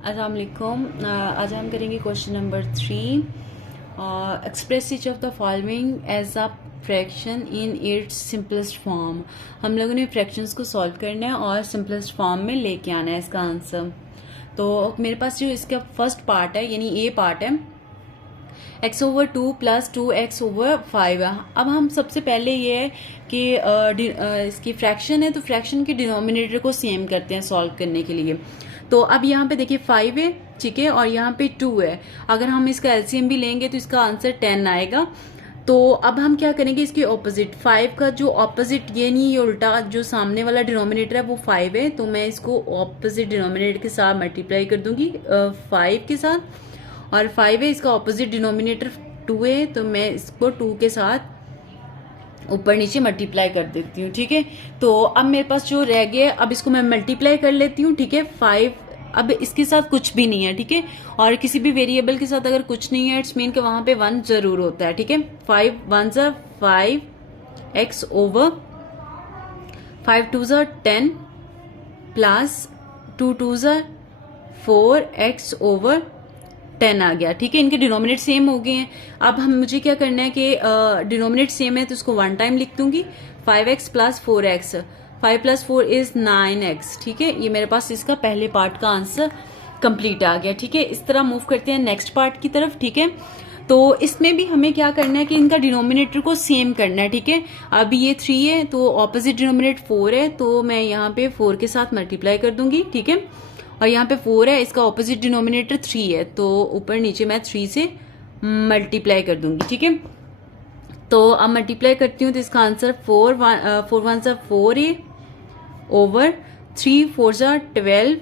अस्सलाम वालेकुम। आज हम करेंगे question number 3। Express each of the following as a fraction in its simplest form. हम लोगों ने फ्रैक्शंस को सॉल्व करना है और सिंपलेस्ट फॉर्म में लेके आना है इसका आंसर। तो मेरे पास जो इसका फर्स्ट पार्ट है यानी ए पार्ट है, x/2 प्लस 2x/5 है। अब हम सबसे पहले ये है कि इसकी फ्रैक्शन है तो फ्रैक्शन के डिनोमिनेटर को सेम करते हैं सॉल्व करने के लिए। तो अब यहाँ पे देखिए 5 है, ठीक है, और यहाँ पे 2 है। अगर हम इसका एलसीएम भी लेंगे तो इसका आंसर 10 आएगा। तो अब हम क्या करेंगे, इसके ऑपोजिट 5 का जो ऑपोजिट, ये नहीं, ये उल्टा जो सामने वाला डिनोमिनेटर है वो 5 है, तो मैं इसको ऑपोजिट डिनोमिनेटर के साथ मल्टीप्लाई कर दूंगी 5 के साथ। और 5 है, इसका ऑपोजिट डिनोमिनेटर 2 है, तो मैं इसको 2 के साथ ऊपर नीचे मल्टीप्लाई कर देती हूँ, ठीक है। तो अब मेरे पास जो रह गया, अब इसको मैं मल्टीप्लाई कर लेती हूँ, ठीक है। 5 अब इसके साथ कुछ भी नहीं है, ठीक है, और किसी भी वेरिएबल के साथ अगर कुछ नहीं है इट्स मीन के वहां पे 1 जरूर होता है, ठीक है। 5 1 ज़ा 5 x/5 2 ज़ा 10 प्लस 2 2 ज़ा 4 x/10 आ गया, ठीक है। इनके डिनोमिनेट सेम हो गए हैं। अब हम मुझे क्या करना है कि डिनोमिनेट सेम है तो इसको 1 टाइम लिख दूंगी। 5x plus 4x, 5 plus 4 is 9x, ठीक है। ये मेरे पास इसका पहले पार्ट का आंसर कंप्लीट आ गया, ठीक है। इस तरह मूव करते हैं नेक्स्ट पार्ट की तरफ, ठीक है। तो इसमें भी हमें क्या करना है कि इनका डिनोमिनेटर को सेम करना है, ठीक है। अब ये 3 है तो ऑपोजिट डिनोमिनेटर 4 है, तो मैं यहाँ पे 4 के साथ मल्टीप्लाई कर दूंगी, ठीक है। और यहाँ पे 4 है, इसका ऑपोजिट डिनोमिनेटर 3 है, तो ऊपर नीचे मैं 3 से मल्टीप्लाई कर दूंगी, ठीक है। तो अब मल्टीप्लाई करती हूँ तो इसका आंसर 4 1 ज़ा 4 है ओवर 3 4 ज़ा 12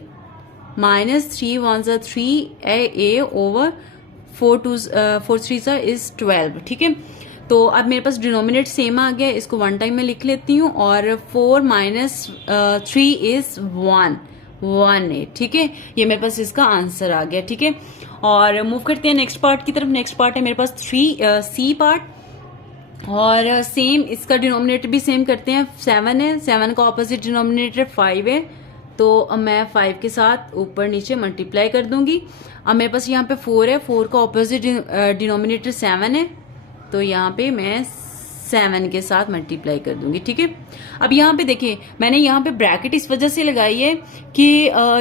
माइनस 3 1 ज़ा 3 ए ओवर 4 3 ज़ा इज 12, ठीक है। तो अब मेरे पास डिनोमिनेट सेम आ गया, इसको 1 टाइम में लिख लेती हूँ। और 4 माइनस 3 इज 1 है, ठीक है। ये मेरे पास इसका आंसर आ गया, ठीक है। और मूव करते हैं नेक्स्ट पार्ट की तरफ। नेक्स्ट पार्ट है मेरे पास सी पार्ट, और सेम इसका डिनोमिनेटर भी सेम करते हैं। 7 है, 7 का ऑपोजिट डिनोमिनेटर 5 है, तो अब मैं 5 के साथ ऊपर नीचे मल्टीप्लाई कर दूंगी। अब मेरे पास यहाँ पे 4 है, 4 का ऑपोजिट डिनोमिनेटर 7 है, तो यहाँ पे मैं 7 के साथ मल्टीप्लाई कर दूंगी, ठीक है। अब यहाँ पे देखिए मैंने यहाँ पे ब्रैकेट इस वजह से लगाई है कि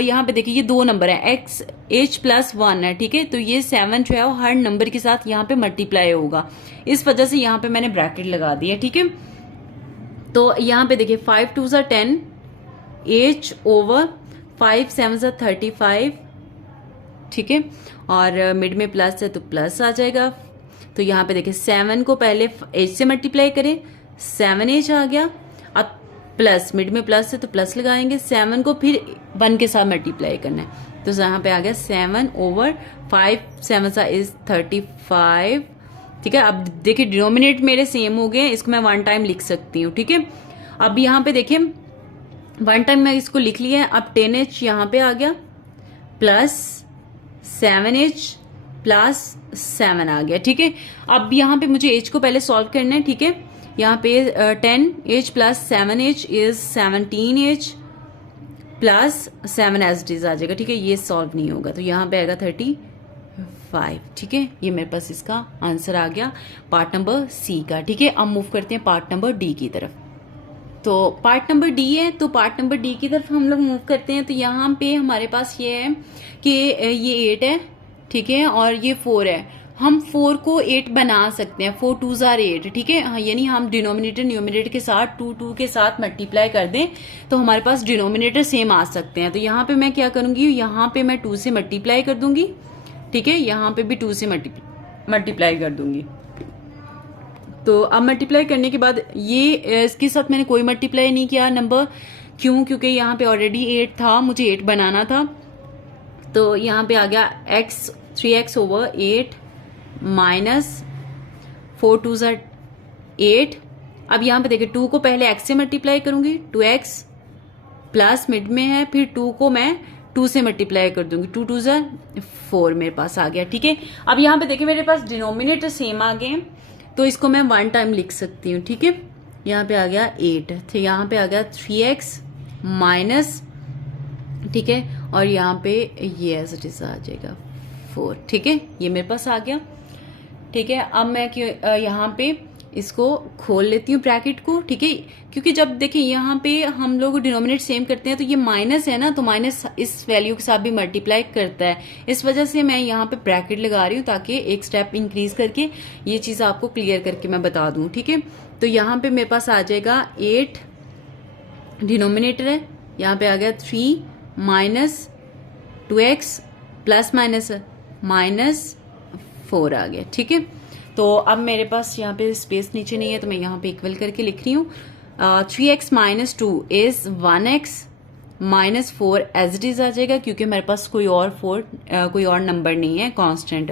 यहाँ पे देखिए ये 2 नंबर है, x h प्लस 1 है, ठीक है। तो ये 7 जो है वो हर नंबर के साथ यहाँ पे मल्टीप्लाई होगा, इस वजह से यहाँ पे मैंने ब्रैकेट लगा दिया, ठीक है। तो यहाँ पे देखिए 5 2 ज़ा 10 h ओवर 5 7 ज़ा 35, ठीक है। और मिड में प्लस है तो प्लस आ जाएगा। तो यहाँ पे देखिए 7 को पहले h से मल्टीप्लाई करें, 7h आ गया। अब प्लस, मिड में प्लस है तो प्लस लगाएंगे, 7 को फिर 1 के साथ मल्टीप्लाई करना है, तो यहाँ पे आ गया 7 ओवर 5 7 सा इज 35, ठीक है। अब देखिए डिनोमिनेट मेरे सेम हो गए, इसको मैं 1 टाइम लिख सकती हूँ, ठीक है। अब यहाँ पे देखिए 1 टाइम मैं इसको लिख लिया है। अब 10h यहाँ पे आ गया प्लस 7h प्लस 7 आ गया, ठीक है। अब यहाँ पे मुझे h को पहले सॉल्व करना है, ठीक है। यहाँ पे 10h plus 7h is 17h plus 7 as it is आ जाएगा, ठीक है। ये सॉल्व नहीं होगा तो यहाँ पे आएगा 35, ठीक है। ये मेरे पास इसका आंसर आ गया पार्ट नंबर सी का, ठीक है। अब मूव करते हैं पार्ट नंबर डी की तरफ। तो पार्ट नंबर डी है, तो पार्ट नंबर डी की तरफ हम लोग मूव करते हैं। तो यहाँ पे हमारे पास ये है कि ये 8 है, ठीक है, और ये 4 है। हम 4 को 8 बना सकते हैं, 4 2 ज़ा 8, ठीक है। हाँ, यानी हम डिनोमिनेटर न्यूमिनेटर के साथ 2 2 के साथ मल्टीप्लाई कर दें तो हमारे पास डिनोमिनेटर सेम आ सकते हैं। तो यहाँ पे मैं क्या करूंगी, यहाँ पे मैं 2 से मल्टीप्लाई कर दूंगी, ठीक है। यहाँ पे भी 2 से मल्टीप्लाई कर दूंगी। तो अब मल्टीप्लाई करने के बाद ये इसके साथ मैंने कोई मल्टीप्लाई नहीं किया नंबर, क्यों, क्योंकि यहाँ पे ऑलरेडी 8 था, मुझे 8 बनाना था। तो यहाँ पे आ गया 3x ओवर 8 माइनस 4 2 ज़ा 8। अब यहाँ पे देखिए 2 को पहले x से मल्टीप्लाई करूंगी, 2x प्लस मिड में है, फिर 2 को मैं 2 से मल्टीप्लाई कर दूंगी, 2 2 ज़ा 4 मेरे पास आ गया, ठीक है। अब यहाँ पे देखिए मेरे पास डिनोमिनेटर सेम आ गए, तो इसको मैं 1 टाइम लिख सकती हूँ, ठीक है। यहाँ पे आ गया 8, तो यहाँ पे आ गया 3x माइनस ठीक है, और यहाँ पे ये एज इट इज आ जाएगा 4। ठीक है, ये मेरे पास आ गया। ठीक है, अब मैं यहाँ पे इसको खोल लेती हूँ ब्रैकेट को। ठीक है, क्योंकि जब देखिए यहाँ पे हम लोग डिनोमिनेट सेम करते हैं तो ये माइनस है ना, तो माइनस इस वैल्यू के साथ भी मल्टीप्लाई करता है। इस वजह से मैं यहाँ पे ब्रैकेट लगा रही हूँ ताकि एक स्टेप इंक्रीज करके ये चीज आपको क्लियर करके मैं बता दूं। ठीक है, तो यहाँ पे मेरे पास आ जाएगा 8 डिनोमिनेटर है, यहाँ पे आ गया 3 माइनस 2x प्लस माइनस -4 आ गया। ठीक है, तो अब मेरे पास यहाँ पे स्पेस नीचे नहीं है तो मैं यहाँ पे इक्वल करके लिख रही हूँ। 3x minus 2 is 1x minus 4 as it is आ जाएगा, क्योंकि मेरे पास कोई और नंबर नहीं है कांस्टेंट,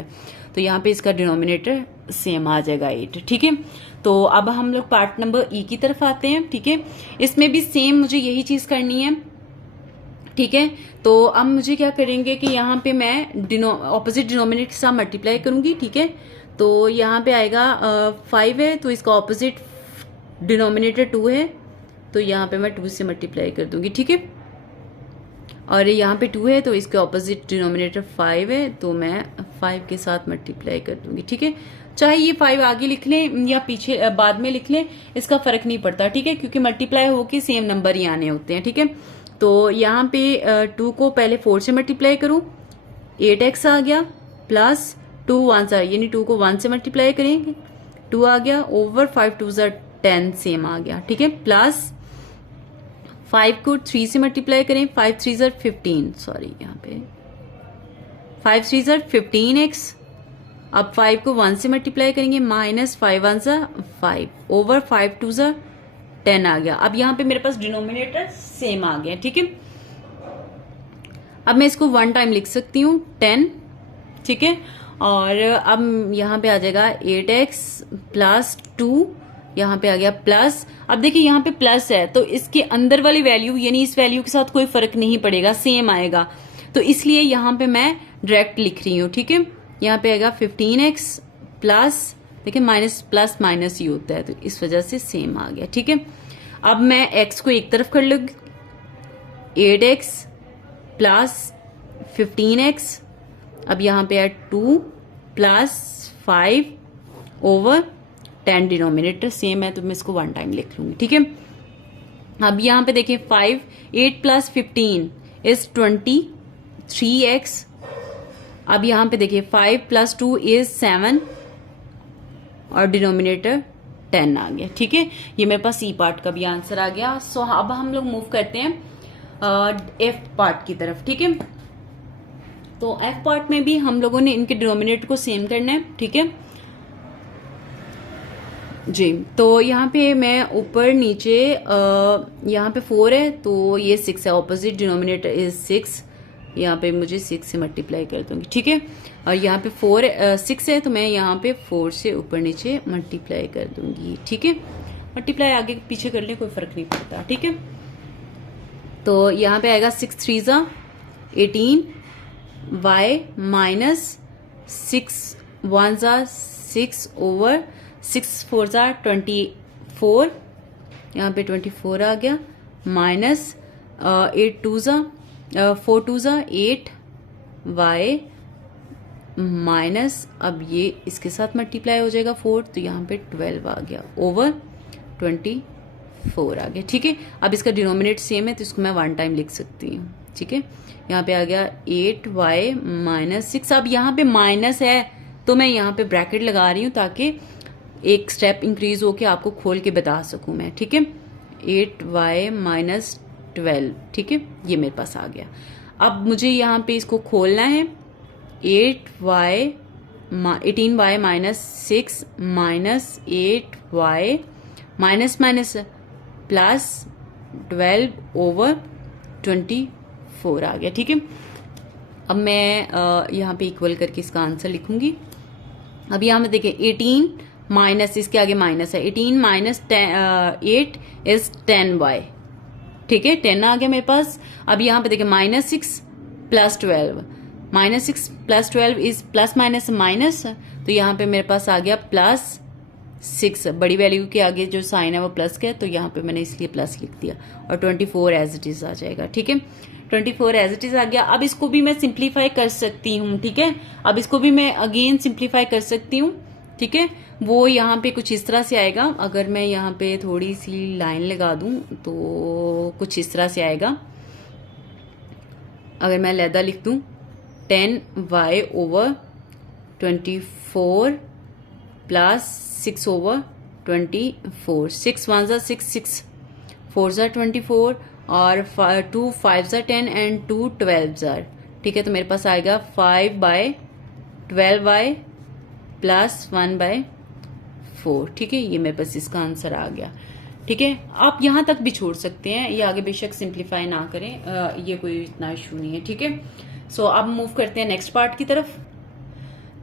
तो यहाँ पे इसका डिनोमिनेटर सेम आ जाएगा 8। ठीक है, तो अब हम लोग पार्ट नंबर ई की तरफ आते हैं। ठीक है, इसमें भी सेम मुझे यही चीज करनी है। ठीक है, तो अब मुझे क्या करेंगे कि यहाँ पे मैं ऑपोजिट डिनोमिनेटर के साथ मल्टीप्लाई करूंगी। ठीक है, तो यहाँ पे आएगा 5 है तो इसका ऑपोजिट डिनोमिनेटर 2 है, तो यहाँ पे मैं 2 से मल्टीप्लाई कर दूंगी। ठीक है, और यहाँ पे 2 है तो इसके ऑपोजिट डिनोमिनेटर 5 है, तो मैं 5 के साथ मल्टीप्लाई कर दूंगी। ठीक है, चाहे ये 5 आगे लिख लें या पीछे बाद में लिख लें, इसका फर्क नहीं पड़ता। ठीक है, क्योंकि मल्टीप्लाई होके सेम नंबर ही आने होते हैं। ठीक है, तो यहाँ पे 2 को पहले 4 से मल्टीप्लाई करूं, 8x आ गया, प्लस 2 1 यानी 2 को 1 से मल्टीप्लाई करेंगे, 2 आ गया, ओवर 5 2 10 सेम आ गया। ठीक है, प्लस 5 को 3 से मल्टीप्लाई करें, 5 3 15, सॉरी यहाँ पे 5 3 15x। अब 5 को 1 से मल्टीप्लाई करेंगे, माइनस 5 1 5, ओवर 5 2 10 आ गया। अब यहाँ पे मेरे पास डिनोमिनेटर सेम आ गया। ठीक है, अब मैं इसको 1 टाइम लिख सकती हूँ 10। ठीक है, और अब यहाँ पे आ जाएगा 8x प्लस 2, यहाँ पे आ गया प्लस। अब देखिए यहाँ पे प्लस है तो इसके अंदर वाली वैल्यू यानी इस वैल्यू के साथ कोई फर्क नहीं पड़ेगा, सेम आएगा, तो इसलिए यहाँ पे मैं डायरेक्ट लिख रही हूँ। ठीक है, यहाँ पे आएगा 15x प्लस, देखिए माइनस प्लस माइनस ही होता है तो इस वजह से सेम आ गया। ठीक है, अब मैं x को एक तरफ कर लूंगी, 8x प्लस 15x, अब यहाँ पे है 2 प्लस 5 ओवर 10, डिनोमिनेटर सेम है तो मैं इसको 1 टाइम लिख लूंगी। ठीक है, अब यहाँ पे देखिए 8 प्लस 15 इज 23x। अब यहाँ पे देखिए 5 प्लस 2 इज 7 और डिनोमिनेटर 10 आ गया। ठीक है, ये मेरे पास सी पार्ट का भी आंसर आ गया। सो अब हम लोग मूव करते हैं एफ पार्ट की तरफ। ठीक है, तो एफ पार्ट में भी हम लोगों ने इनके डिनोमिनेटर को सेम करना है। ठीक है जी, तो यहाँ पे मैं ऊपर नीचे यहाँ पे 4 है तो ये 6 है, ऑपोजिट डिनोमिनेटर इज 6, यहाँ पे मुझे 6 से मल्टीप्लाई कर दूंगी। ठीक है, और यहाँ पे 6 है तो मैं यहाँ पे 4 से ऊपर नीचे मल्टीप्लाई कर दूंगी। ठीक है, मल्टीप्लाई आगे पीछे कर ले कोई फर्क नहीं पड़ता। ठीक है, तो यहाँ पे आएगा 6 3 18 y माइनस 6 1 6 ओवर 6 4 24, यहाँ पे 24 आ गया, माइनस 8 2 4 2 8 y माइनस, अब ये इसके साथ मल्टीप्लाई हो जाएगा 4 तो यहाँ पे 12 आ गया, ओवर 24 आ गया। ठीक है, अब इसका डिनोमिनेटर सेम है तो इसको मैं 1 टाइम लिख सकती हूँ। ठीक है, यहाँ पे आ गया 8y माइनस 6। अब यहाँ पे माइनस है तो मैं यहाँ पे ब्रैकेट लगा रही हूँ ताकि एक स्टेप इंक्रीज होके आपको खोल के बता सकूं मैं। ठीक है, 8y माइनस 12। ठीक है, ये मेरे पास आ गया। अब मुझे यहाँ पे इसको खोलना है, 18y minus 6 minus 8y minus minus plus 12 over 24 आ गया। ठीक है, अब मैं यहाँ पे इक्वल करके इसका आंसर लिखूंगी। अब यहाँ पे देखिए 18 माइनस, इसके आगे माइनस है, 18 माइनस 8 इज 10y। ठीक है, 10 आ गया मेरे पास। अब यहाँ पे देखिए minus 6 plus 12, minus 6 plus 12 is plus minus minus, तो यहाँ पे मेरे पास आ गया प्लस 6, बड़ी वैल्यू के आगे जो साइन है वो प्लस का है, तो यहाँ पे मैंने इसलिए प्लस लिख दिया, और 24 एज इट इज आ जाएगा। ठीक है, 24 एज इट इज आ गया। अब इसको भी मैं सिंप्लीफाई कर सकती हूँ। ठीक है, अब इसको भी मैं अगेन सिंप्लीफाई कर सकती हूँ। ठीक है, वो यहाँ पे कुछ इस तरह से आएगा। अगर मैं यहाँ पे थोड़ी सी लाइन लगा दूं तो कुछ इस तरह से आएगा। अगर मैं लैदा लिख दूं 10y ओवर 24 प्लस 6 ओवर 24, 6 1 ज़ा 6, 6 4 ज़ा 24, और 2 5 ज़ा 10 एंड 2 12 ज़ा। ठीक है, तो मेरे पास आएगा 5/12y प्लस 1/4। ठीक है, ये मेरे पास इसका आंसर आ गया। ठीक है, आप यहां तक भी छोड़ सकते हैं, ये आगे बेशक सिंप्लीफाई ना करें, ये कोई इतना इशू नहीं है। ठीक है, सो अब मूव करते हैं नेक्स्ट पार्ट की तरफ।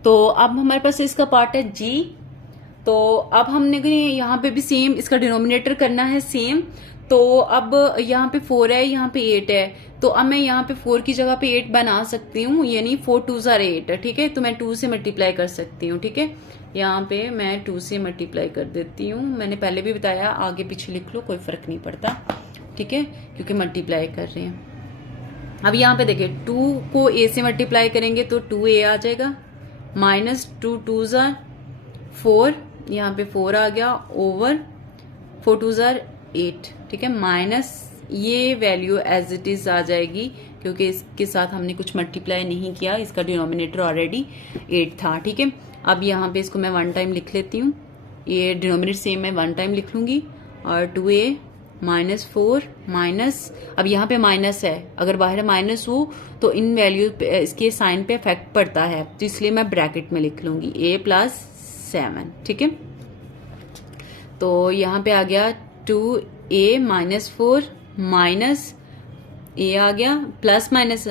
तो अब हमारे पास इसका पार्ट है जी। तो अब हमने यहाँ पे भी सेम इसका डिनोमिनेटर करना है सेम। तो अब यहाँ पे 4 है, यहाँ पे 8 है, तो अब मैं यहाँ पे 4 की जगह पे 8 बना सकती हूँ, यानी 4 2 ज़ा 8। ठीक है, तो मैं 2 से मल्टीप्लाई कर सकती हूँ। ठीक है, यहाँ पे मैं 2 से मल्टीप्लाई कर देती हूँ। मैंने पहले भी बताया, आगे पीछे लिख लो, कोई फर्क नहीं पड़ता। ठीक है, क्योंकि मल्टीप्लाई कर रहे हैं। अब यहाँ पे देखिए 2 को a से मल्टीप्लाई करेंगे तो 2a आ जाएगा, माइनस 2 2 ज़ा 4, यहाँ पे 4 आ गया, ओवर 4 2 ज़ा 8। ठीक है, माइनस ये वैल्यू एज इट इज आ जाएगी, क्योंकि इसके साथ हमने कुछ मल्टीप्लाई नहीं किया, इसका डिनोमिनेटर ऑलरेडी 8 था। ठीक है, अब यहाँ पे इसको मैं 1 टाइम लिख लेती हूँ, ये डिनोमिनेटर सेम मैं 1 टाइम लिख लूंगी, और 2a माइनस 4 माइनस, अब यहाँ पे माइनस है, अगर बाहर माइनस हो तो इन वैल्यू पे इसके साइन पे इफेक्ट पड़ता है, तो इसलिए मैं ब्रैकेट में लिख लूंगी a प्लस 7। ठीक है, तो यहाँ पे आ गया 2a माइनस 4 माइनस a आ गया, प्लस माइनस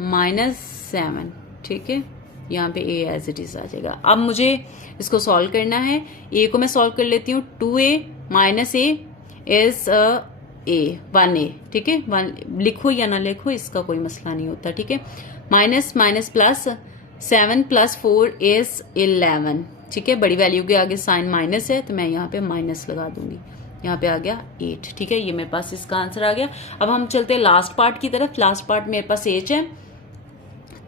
माइनस 7। ठीक है, यहाँ पे a एज इट इज आ जाएगा। अब मुझे इसको सॉल्व करना है, a को मैं सॉल्व कर लेती हूँ। 2a minus a is a 1a। ठीक है, 1 लिखो या ना लिखो इसका कोई मसला नहीं होता। ठीक है, minus minus plus 7 plus 4 is 11। ठीक है, बड़ी वैल्यू के आगे साइन माइनस है, तो मैं यहाँ पे माइनस लगा दूंगी, यहाँ पे आ गया 8। ठीक है, ये मेरे पास इसका आंसर आ गया। अब हम चलते हैं लास्ट पार्ट की तरफ। लास्ट पार्ट मेरे पास h है,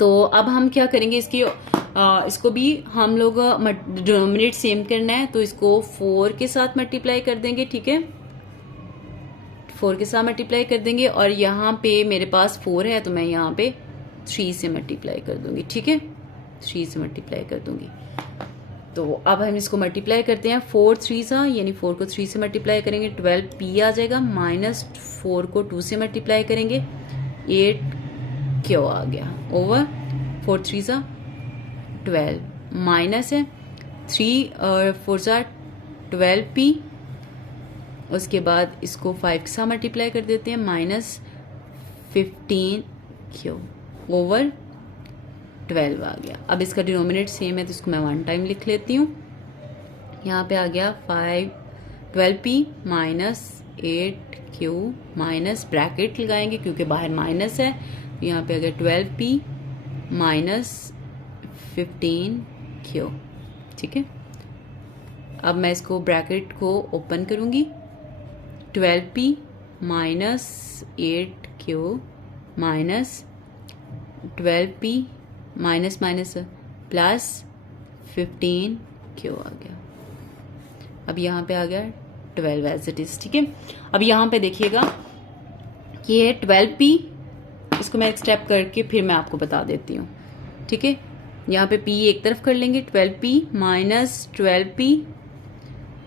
तो अब हम क्या करेंगे, इसको भी हम लोग डिनोमिनेट सेम करना है, तो इसको 4 के साथ मल्टीप्लाई कर देंगे। ठीक है, 4 के साथ मल्टीप्लाई कर देंगे, और यहाँ पे मेरे पास 4 है, तो मैं यहाँ पे 3 से मल्टीप्लाई कर दूंगी। ठीक है, 3 से मल्टीप्लाई कर दूंगी। तो अब हम इसको मल्टीप्लाई करते हैं, 4 3 सा, यानी 4 को 3 से मल्टीप्लाई करेंगे 12p आ जाएगा, माइनस 4 को 2 से मल्टीप्लाई करेंगे 8q आ गया, ओवर 4 3 सा 12, माइनस है 3 और 4 सा 12p, उसके बाद इसको 5 के साथ मल्टीप्लाई कर देते हैं, माइनस 15q ओवर 12 आ गया। अब इसका डिनोमिनेटर सेम है, तो इसको मैं 1 टाइम लिख लेती हूँ। यहाँ पे आ गया 12p minus 8q, minus bracket लगाएंगे क्योंकि बाहर माइनस है, तो यहाँ पे आ गया 12p माइनस 15q। ठीक है, अब मैं इसको ब्रैकेट को ओपन करूंगी, 12p minus 8q minus 12p minus minus plus 15q आ गया। अब यहाँ पे आ गया 12 एज इट इज। ठीक है, अब यहाँ पे देखिएगा कि ये 12p, इसको मैं एक स्टेप करके फिर मैं आपको बता देती हूँ। ठीक है, यहाँ पे p एक तरफ कर लेंगे, 12p minus 12p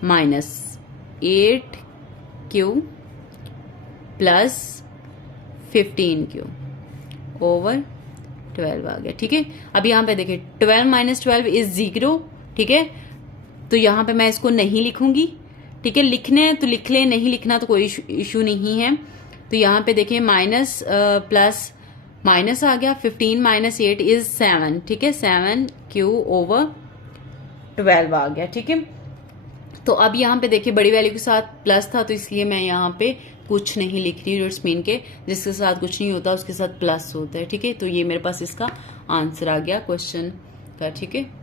minus 8q plus 15q over 12 आ गया। ठीक है, अब यहाँ पे देखिए 12 माइनस 12 इज 0। ठीक है, तो यहाँ पे मैं इसको नहीं लिखूंगी। ठीक है, लिखने हैं तो लिख ले, नहीं लिखना तो कोई इशू नहीं है। तो यहाँ पे देखिए माइनस प्लस माइनस आ गया, 15 माइनस 8 इज 7। ठीक है, 7q ओवर 12 आ गया। ठीक है, तो अब यहाँ पे देखिए बड़ी वैल्यू के साथ प्लस था, तो इसलिए मैं यहाँ पे कुछ नहीं लिख रही, रूट्स मीन के जिसके साथ कुछ नहीं होता उसके साथ प्लस होता है। ठीक है, तो ये मेरे पास इसका आंसर आ गया क्वेश्चन का। ठीक है।